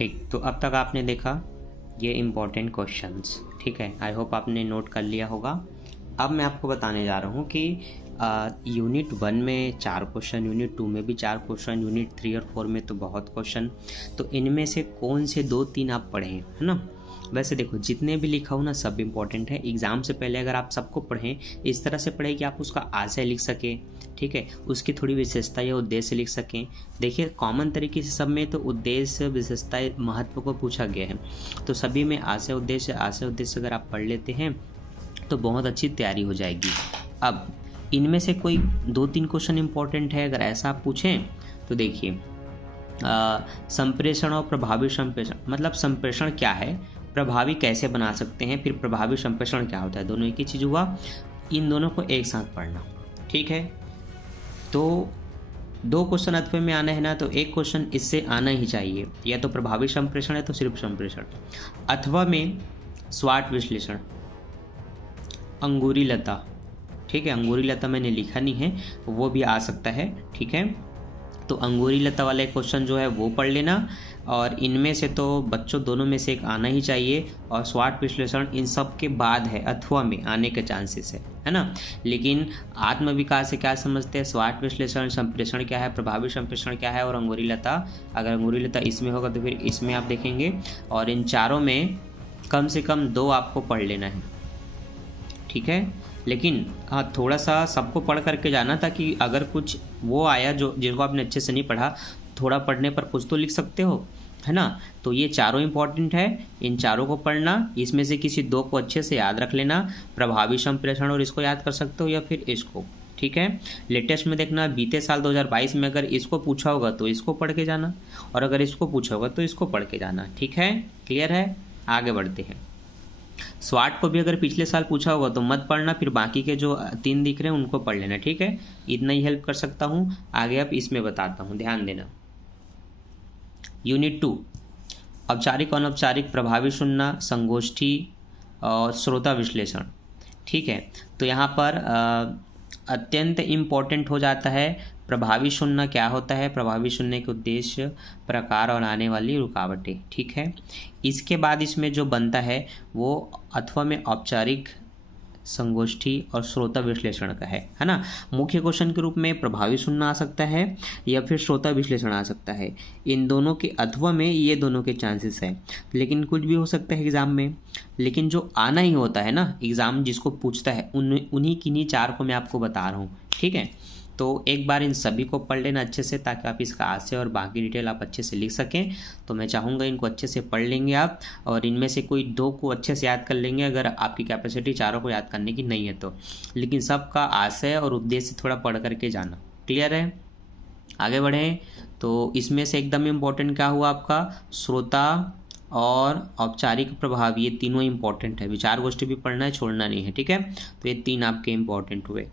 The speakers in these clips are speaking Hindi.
ठीक, तो अब तक आपने देखा ये इम्पोर्टेंट क्वेश्चंस, ठीक है। आई होप आपने नोट कर लिया होगा। अब मैं आपको बताने जा रहा हूँ कि यूनिट 1 में 4 क्वेश्चन, यूनिट 2 में भी 4 क्वेश्चन, यूनिट 3 और 4 में तो बहुत क्वेश्चन, तो इनमें से कौन से 2-3 आप पढ़ें, है ना। वैसे देखो जितने भी लिखा हूँ ना सब इम्पोर्टेंट है। एग्ज़ाम से पहले अगर आप सबको पढ़ें, इस तरह से पढ़ें कि आप उसका आशय लिख सकें, ठीक है, उसकी थोड़ी विशेषता या उद्देश्य लिख सकें। देखिए कॉमन तरीके से सब में तो उद्देश्य, विशेषता, महत्व को पूछा गया है, तो सभी में आशय उद्देश्य अगर आप पढ़ लेते हैं तो बहुत अच्छी तैयारी हो जाएगी। अब इनमें से कोई 2-3 क्वेश्चन इम्पोर्टेंट है, अगर ऐसा आप पूछें तो देखिए संप्रेषण और प्रभावी संप्रेषण, मतलब संप्रेषण क्या है, प्रभावी कैसे बना सकते हैं, फिर प्रभावी संप्रेषण क्या होता है, दोनों एक ही चीज़ हुआ। इन दोनों को एक साथ पढ़ना, ठीक है। तो 2 क्वेश्चन अथवा में आना है ना, तो एक क्वेश्चन इससे आना ही चाहिए, या तो प्रभावी संप्रेषण है तो सिर्फ संप्रेषण, अथवा में स्वाट विश्लेषण, अंगूरी लता, ठीक है। अंगूरी लता मैंने लिखा नहीं है, वो भी आ सकता है, ठीक है। तो अंगूरी लता वाले क्वेश्चन जो है वो पढ़ लेना, और इनमें से तो बच्चों दोनों में से एक आना ही चाहिए, और स्वाट विश्लेषण इन सब के बाद है, अथवा में आने के चांसेस है ना। लेकिन आत्मविकास से क्या समझते हैं, स्वाट विश्लेषण, संप्रेषण क्या है, प्रभावी संप्रेषण क्या है, और अंगूरी लता, अगर अंगूरी लता इसमें होगा तो फिर इसमें आप देखेंगे, और इन चारों में कम से कम 2 आपको पढ़ लेना है, ठीक है। लेकिन हाँ थोड़ा सा सबको पढ़ करके जाना, ताकि अगर कुछ वो आया जो जिसको आपने अच्छे से नहीं पढ़ा, थोड़ा पढ़ने पर कुछ तो लिख सकते हो, है ना। तो ये चारों इंपॉर्टेंट है, इन चारों को पढ़ना, इसमें से किसी 2 को अच्छे से याद रख लेना, प्रभावी संप्रेषण और इसको याद कर सकते हो, या फिर इसको, ठीक है। लेटेस्ट में देखना, बीते साल 2022 में अगर इसको पूछा होगा तो इसको पढ़ के जाना, और अगर इसको पूछा होगा तो इसको पढ़ के जाना, ठीक है। क्लियर है, आगे बढ़ते हैं। स्वाट को भी अगर पिछले साल पूछा होगा तो मत पढ़ना, फिर बाकी के जो 3 दिख रहे हैं उनको पढ़ लेना, ठीक है। इतना ही हेल्प कर सकता हूँ, आगे अब इसमें बताता हूँ, ध्यान देना। यूनिट 2 औपचारिक अनौपचारिक, प्रभावी सुनना, संगोष्ठी और श्रोता विश्लेषण, ठीक है। तो यहाँ पर अत्यंत इम्पोर्टेंट हो जाता है प्रभावी सुनना क्या होता है, प्रभावी सुनने के उद्देश्य, प्रकार और आने वाली रुकावटें, ठीक है। इसके बाद इसमें जो बनता है वो अथवा में औपचारिक, संगोष्ठी और श्रोता विश्लेषण का है ना। मुख्य क्वेश्चन के रूप में प्रभावी सुनना आ सकता है या फिर श्रोता विश्लेषण आ सकता है, इन दोनों के अथवा में ये दोनों के चांसेस है, लेकिन कुछ भी हो सकता है एग्ज़ाम में। लेकिन जो आना ही होता है ना, एग्ज़ाम जिसको पूछता है उन्हीं किन्हीं 4 को मैं आपको बता रहा हूँ, ठीक है। तो एक बार इन सभी को पढ़ लेना अच्छे से, ताकि आप इसका आशय और बाकी डिटेल आप अच्छे से लिख सकें। तो मैं चाहूँगा इनको अच्छे से पढ़ लेंगे आप, और इनमें से कोई 2 को अच्छे से याद कर लेंगे, अगर आपकी कैपेसिटी चारों को याद करने की नहीं है तो। लेकिन सबका आशय और उद्देश्य थोड़ा पढ़ करके जाना, क्लियर है। आगे बढ़ें, तो इसमें से एकदम इम्पोर्टेंट क्या हुआ आपका, श्रोता और औपचारिक, प्रभावी, ये तीनों इंपॉर्टेंट है। विचार गोष्ठी भी पढ़ना है, छोड़ना नहीं है, ठीक है। तो ये 3 आपके इंपॉर्टेंट हुए।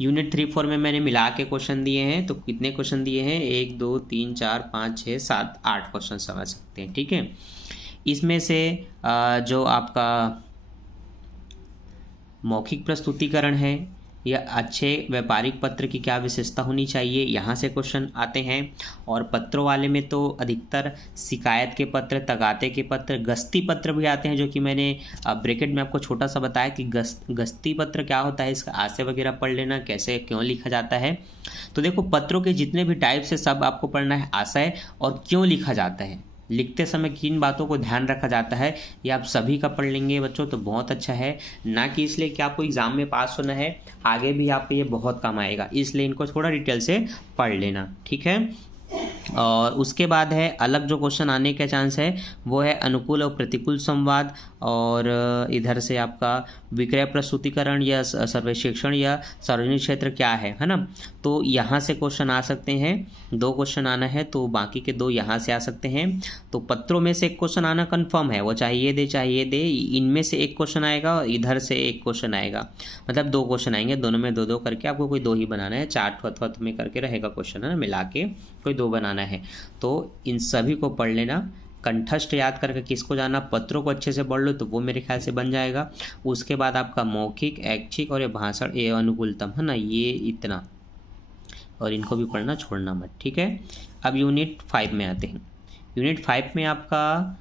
यूनिट 3-4 में मैंने मिला के क्वेश्चन दिए हैं, तो कितने क्वेश्चन दिए हैं, 1 2 3 4 5 6 7 8 क्वेश्चन समझ सकते हैं, ठीक है। इसमें से जो आपका मौखिक प्रस्तुतिकरण है या अच्छे व्यापारिक पत्र की क्या विशेषता होनी चाहिए, यहाँ से क्वेश्चन आते हैं। और पत्रों वाले में तो अधिकतर शिकायत के पत्र, तगाते के पत्र, गस्ती पत्र भी आते हैं, जो कि मैंने ब्रैकेट में आपको छोटा सा बताया कि गस्ती पत्र क्या होता है, इसका आशय वगैरह पढ़ लेना, कैसे क्यों लिखा जाता है। तो देखो पत्रों के जितने भी टाइप्स है सब आपको पढ़ना है, आशय और क्यों लिखा जाता है, लिखते समय किन बातों को ध्यान रखा जाता है, ये आप सभी का पढ़ लेंगे बच्चों, तो बहुत अच्छा है। ना कि इसलिए कि आपको एग्ज़ाम में पास होना है, आगे भी आपको ये बहुत काम आएगा, इसलिए इनको थोड़ा डिटेल से पढ़ लेना, ठीक है। और उसके बाद है अलग जो क्वेश्चन आने का चांस है वो है अनुकूल और प्रतिकूल संवाद, और इधर से आपका विक्रय प्रस्तुतिकरण या सर्वेक्षण या सार्वजनिक क्षेत्र क्या है ना। तो यहाँ से क्वेश्चन आ सकते हैं, 2 क्वेश्चन आना है, तो बाकी के 2 यहाँ से आ सकते हैं। तो पत्रों में से एक क्वेश्चन आना कन्फर्म है, वो चाहिए दे, इनमें से एक क्वेश्चन आएगा और इधर से एक क्वेश्चन आएगा, मतलब 2 क्वेश्चन आएंगे, दोनों में 2-2 करके आपको कोई 2 ही बनाना है, 4 अथवा में करके रहेगा क्वेश्चन, है ना, मिला के कोई 2 बनाना है। तो इन सभी को पढ़ लेना, कंठस्थ याद करके किसको जाना, पत्रों को अच्छे से पढ़ लो तो वो मेरे ख्याल से बन जाएगा। उसके बाद आपका मौखिक, ऐच्छिक और ये भाषण, ये अनुकूलतम, है ना, ये इतना, और इनको भी पढ़ना छोड़ना मत, ठीक है। अब यूनिट 5 में आते हैं। यूनिट 5 में आपका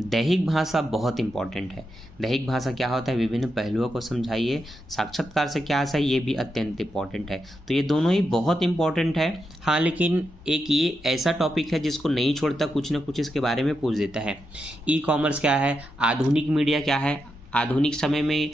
दैहिक भाषा बहुत इंपॉर्टेंट है। दैहिक भाषा क्या होता है, विभिन्न पहलुओं को समझाइए। साक्षात्कार से क्या है, ये भी अत्यंत इंपॉर्टेंट है। तो ये दोनों ही बहुत इंपॉर्टेंट है। हाँ, लेकिन एक ये ऐसा टॉपिक है जिसको नहीं छोड़ता, कुछ ना कुछ इसके बारे में पूछ देता है। ई कॉमर्स क्या है, आधुनिक मीडिया क्या है, आधुनिक समय में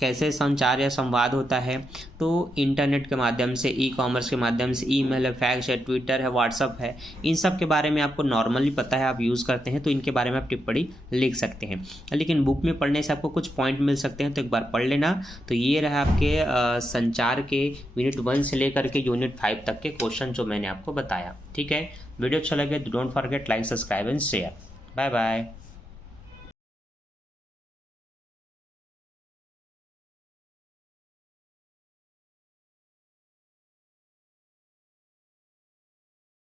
कैसे संचार या संवाद होता है। तो इंटरनेट के माध्यम से, ई कॉमर्स के माध्यम से, ईमेल है, फैक्स है, ट्विटर है, व्हाट्सअप है, इन सब के बारे में आपको नॉर्मली पता है, आप यूज़ करते हैं, तो इनके बारे में आप टिप्पणी लिख सकते हैं। लेकिन बुक में पढ़ने से आपको कुछ पॉइंट मिल सकते हैं, तो एक बार पढ़ लेना। तो ये रहा आपके संचार के यूनिट 1 से लेकर के यूनिट 5 तक के क्वेश्चन जो मैंने आपको बताया। ठीक है, वीडियो अच्छा लगे तो don't forget like, subscribe and share. Bye bye.